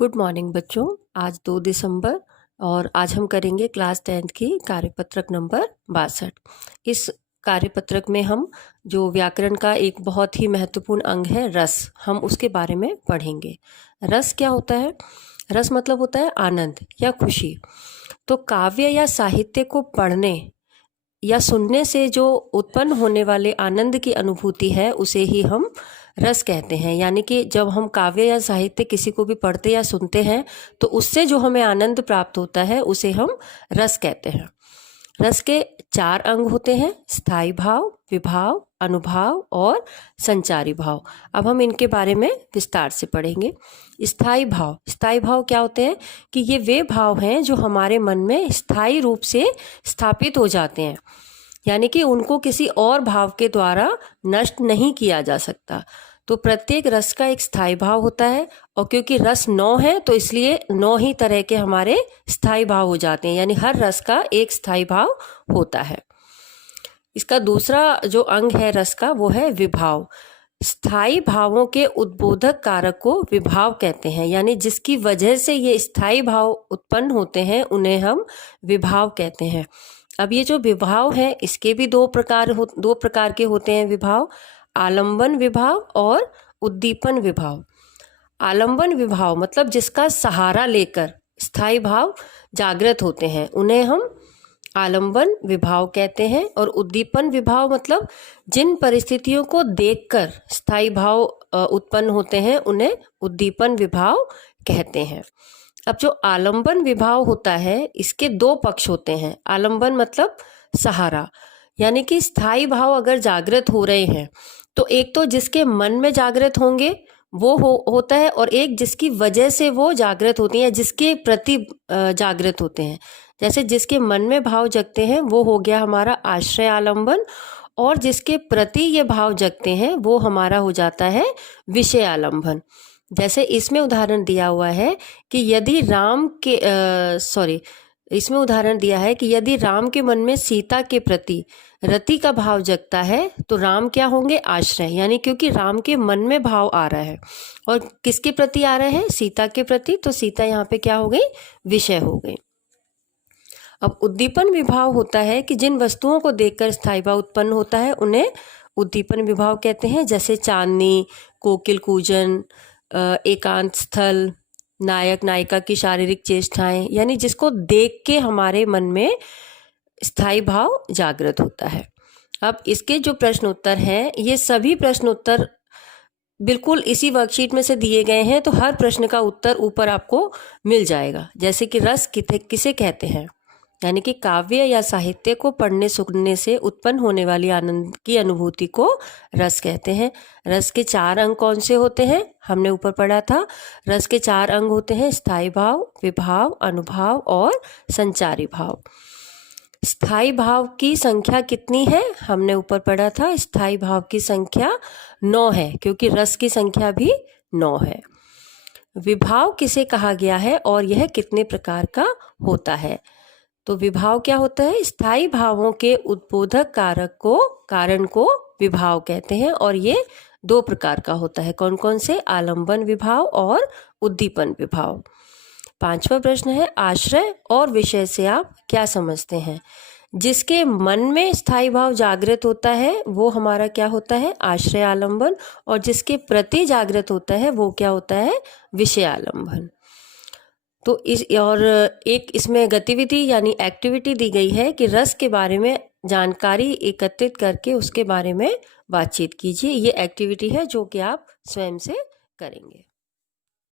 Good morning बच्चों। आज 2 दिसंबर और आज हम करेंगे क्लास 10th की कार्यपत्रक नंबर 62। इस कार्यपत्रक में हम जो व्याकरण का एक बहुत ही महत्वपूर्ण अंग है रस, हम उसके बारे में पढ़ेंगे। रस क्या होता है? रस मतलब होता है आनंद या खुशी। तो काव्य या साहित्य को पढ़ने या सुनने से जो उत्पन्न होने वाले आनंद की अनुभूति है उसे ही हम रस कहते हैं। यानी कि जब हम काव्य या साहित्य किसी को भी पढ़ते या सुनते हैं तो उससे जो हमें आनंद प्राप्त होता है उसे हम रस कहते हैं। रस के 4 अंग होते हैं: स्थायी भाव, विभाव, अनुभाव और संचारी भाव। अब हम इनके बारे में विस्तार से पढ़ेंगे। स्थायी भाव क्या होते हैं कि ये वे भाव हैं जो हमारे मन में स्थायी रूप से स्थापित हो जाते हैं, यानी कि उनको किसी और भाव के द्वारा नष्ट नहीं किया जा सकता। तो प्रत्येक रस का एक स्थायी भाव होता है, और क्योंकि रस 9 है तो इसलिए 9 ही तरह के हमारे स्थायी भाव हो जाते हैं, यानी हर रस का एक स्थायी भाव होता है। इसका दूसरा जो अंग है रस का वो है विभाव। स्थायी भावों के उद्बोधक कारक को विभाव कहते हैं, यानी जिसकी वजह से ये स्थायी भाव उत्पन्न होते हैं उन्हें हम विभाव कहते हैं। अब ये जो विभाव है इसके भी दो प्रकार के होते हैं विभाव: आलंबन विभाव और उद्दीपन विभाव। आलंबन विभाव मतलब जिसका सहारा लेकर स्थायी भाव जागृत होते हैं उन्हें हम आलंबन विभाव कहते हैं। और उद्दीपन विभाव मतलब जिन परिस्थितियों को देखकर स्थायी भाव उत्पन्न होते हैं उन्हें उद्दीपन विभाव कहते हैं। अब जो आलंबन विभाव होता है इसके 2 पक्ष होते हैं। आलंबन मतलब सहारा, यानी कि स्थायी भाव अगर जागृत हो रहे हैं तो एक तो जिसके मन में जागृत होंगे वो होता है, और एक जिसकी वजह से वो जागृत होती हैं, जिसके प्रति जागृत होते हैं। जैसे जिसके मन में भाव जगते हैं वो हो गया हमारा आश्रय आलंबन, और जिसके प्रति ये भाव जगते हैं वो हमारा हो जाता है विषय आलंबन। जैसे इसमें उदाहरण दिया हुआ है कि यदि इसमें उदाहरण दिया है कि यदि राम के मन में सीता के प्रति रति का भाव जगता है तो राम क्या होंगे? आश्रय, यानी क्योंकि राम के मन में भाव आ रहा है और किसके प्रति आ रहा है? सीता के प्रति, तो सीता यहाँ पे क्या हो गई? विषय हो गई। अब उद्दीपन विभाव होता है कि जिन वस्तुओं को देखकर स्थायी भाव उत्पन्न होता है उन्हें उद्दीपन विभाव कहते हैं। जैसे चांदनी, कोकिल कूजन, एकांत स्थल, नायक नायिका की शारीरिक चेष्टाएं, यानी जिसको देख के हमारे मन में स्थायी भाव जागृत होता है। अब इसके जो प्रश्न उत्तर हैं ये सभी प्रश्न उत्तर बिल्कुल इसी वर्कशीट में से दिए गए हैं, तो हर प्रश्न का उत्तर ऊपर आपको मिल जाएगा। जैसे कि रस किसे कहते हैं, यानी कि काव्य या साहित्य को पढ़ने सुनने से उत्पन्न होने वाली आनंद की अनुभूति को रस कहते हैं। रस के 4 अंग कौन से होते हैं? हमने ऊपर पढ़ा था। रस के 4 अंग होते हैं: स्थायी भाव, विभाव, अनुभाव और संचारी भाव। स्थायी भाव की संख्या कितनी है? हमने ऊपर पढ़ा था। स्थायी भाव की संख्या 9 है, क्योंकि रस की संख्या भी 9 है। विभाव किसे कहा गया है और यह कितने प्रकार का होता है? तो विभाव क्या होता है? स्थायी भावों के उद्बोधक कारण को विभाव कहते हैं, और ये 2 प्रकार का होता है। कौन कौन से? आलंबन विभाव और उद्दीपन विभाव। 5वां प्रश्न है, आश्रय और विषय से आप क्या समझते हैं? जिसके मन में स्थायी भाव जागृत होता है वो हमारा क्या होता है? आश्रय आलंबन, और जिसके प्रति जागृत होता है वो क्या होता है? विषय आलंबन। तो एक इसमें गतिविधि यानी एक्टिविटी दी गई है कि रस के बारे में जानकारी एकत्रित करके उसके बारे में बातचीत कीजिए। ये एक्टिविटी है जो कि आप स्वयं से करेंगे।